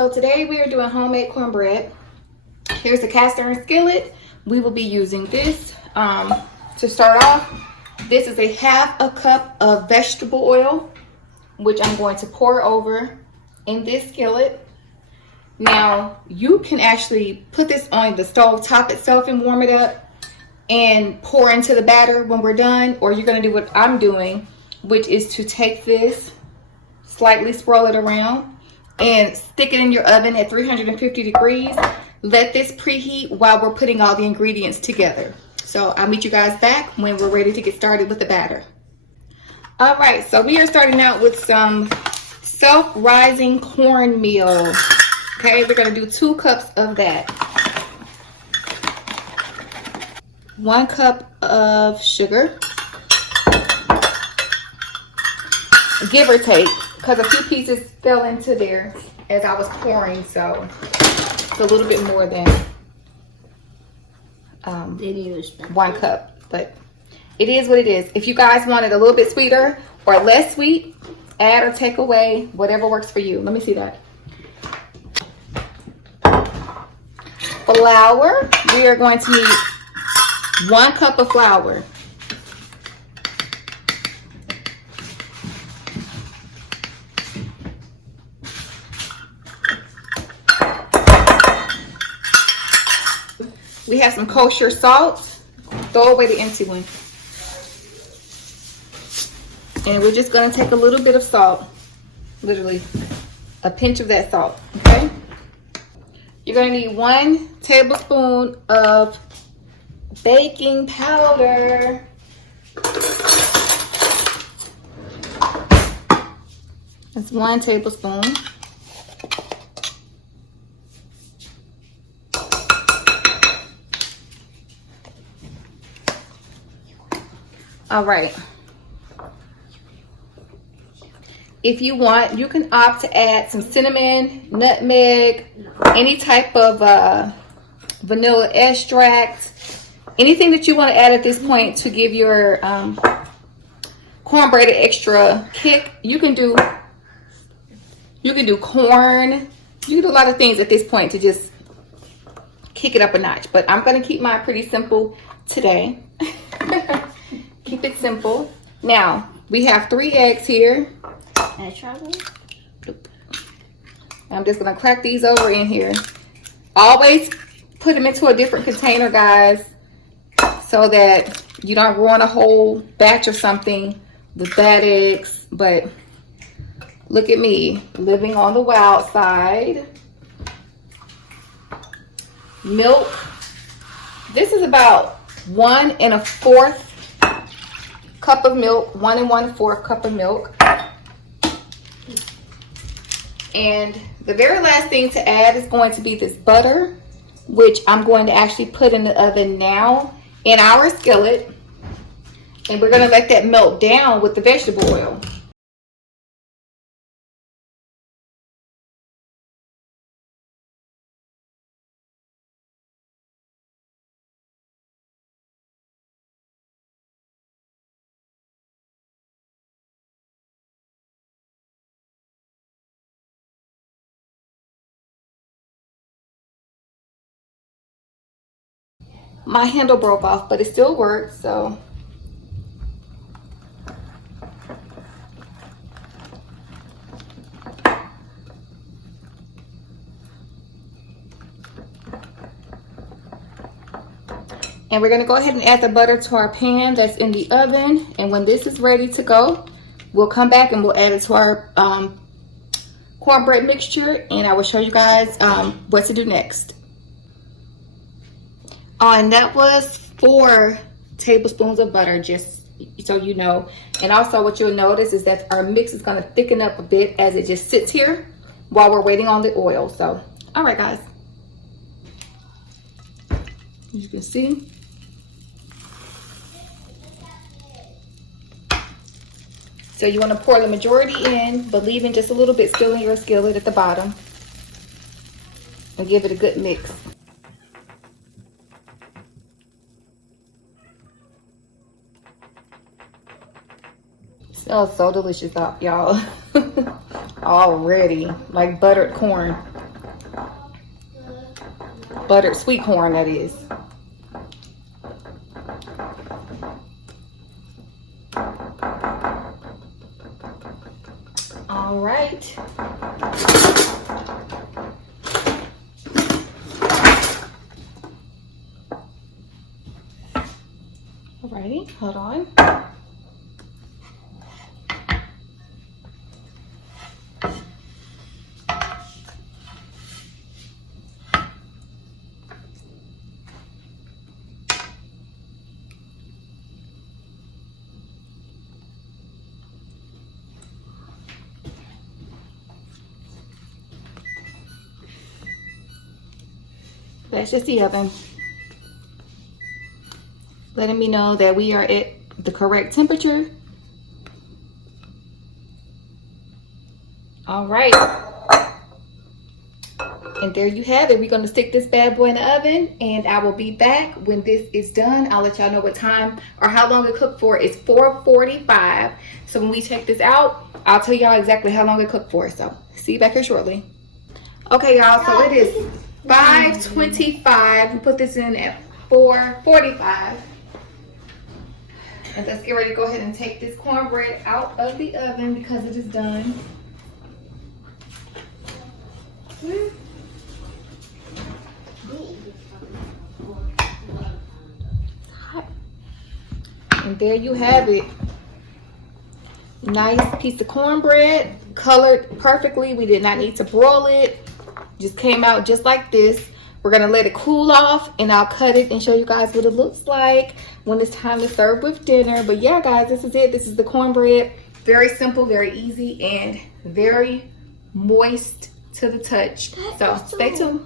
So today we are doing homemade cornbread. Here's the cast iron skillet. We will be using this to start off. This is a half a cup of vegetable oil, which I'm going to pour over in this skillet. Now you can actually put this on the stove top itself and warm it up and pour into the batter when we're done, or you're going to do what I'm doing, which is to take this, slightly swirl it around and stick it in your oven at 350 degrees. Let this preheat while we're putting all the ingredients together. So I'll meet you guys back when we're ready to get started with the batter. All right, so we are starting out with some self-rising cornmeal. Okay, we're gonna do 2 cups of that. 1 cup of sugar, give or take, because a few pieces fell into there as I was pouring, so it's a little bit more than 1 cup, but it is what it is. If you guys want it a little bit sweeter or less sweet, add or take away, whatever works for you. Let me see that. Flour, we are going to need 1 cup of flour. We have some kosher salt. Throw away the empty one. And we're just gonna take a little bit of salt, literally a pinch of that salt, okay? You're gonna need 1 tablespoon of baking powder. That's 1 tablespoon. All right. If you want, you can opt to add some cinnamon, nutmeg, any type of vanilla extract, anything that you want to add at this point to give your cornbread an extra kick. You can do corn. You can do a lot of things at this point to just kick it up a notch. But I'm going to keep mine pretty simple today. Keep it simple. Now, we have 3 eggs here. Can I try one? I'm just going to crack these over in here. Always put them into a different container, guys, so that you don't ruin a whole batch or something with bad eggs. But look at me, living on the wild side. Milk. This is about 1 1/4 cup of milk, 1 1/4 cup of milk. And the very last thing to add is going to be this butter, which I'm going to actually put in the oven now in our skillet. And we're going to let that melt down with the vegetable oil. My handle broke off, but it still works, so. And we're gonna go ahead and add the butter to our pan that's in the oven. And when this is ready to go, we'll come back and we'll add it to our cornbread mixture, and I will show you guys what to do next. And that was 4 tablespoons of butter, just so you know. And also what you'll notice is that our mix is gonna thicken up a bit as it just sits here while we're waiting on the oil. So, all right, guys. As you can see. So you wanna pour the majority in, but leaving just a little bit still in your skillet at the bottom. And give it a good mix. Smells so delicious, y'all. Already, like buttered corn. buttered sweet corn, that is. All right. Alrighty, hold on. That's just the oven. Letting me know that we are at the correct temperature. All right. And there you have it. We're going to stick this bad boy in the oven, and I will be back when this is done. I'll let y'all know what time or how long it cooked for. It's 4:45. So when we take this out, I'll tell y'all exactly how long it cooked for. So see you back here shortly. Okay, y'all, so it is 5:25. We put this in at 4:45. And let's get ready to go ahead and take this cornbread out of the oven because it is done. And there you have it. Nice piece of cornbread, colored perfectly. We did not need to broil it. Just came out just like this. We're gonna let it cool off, and I'll cut it and show you guys what it looks like when it's time to serve with dinner. But yeah, guys, this is it. This is the cornbread. Very simple, very easy, and very moist to the touch. So stay tuned.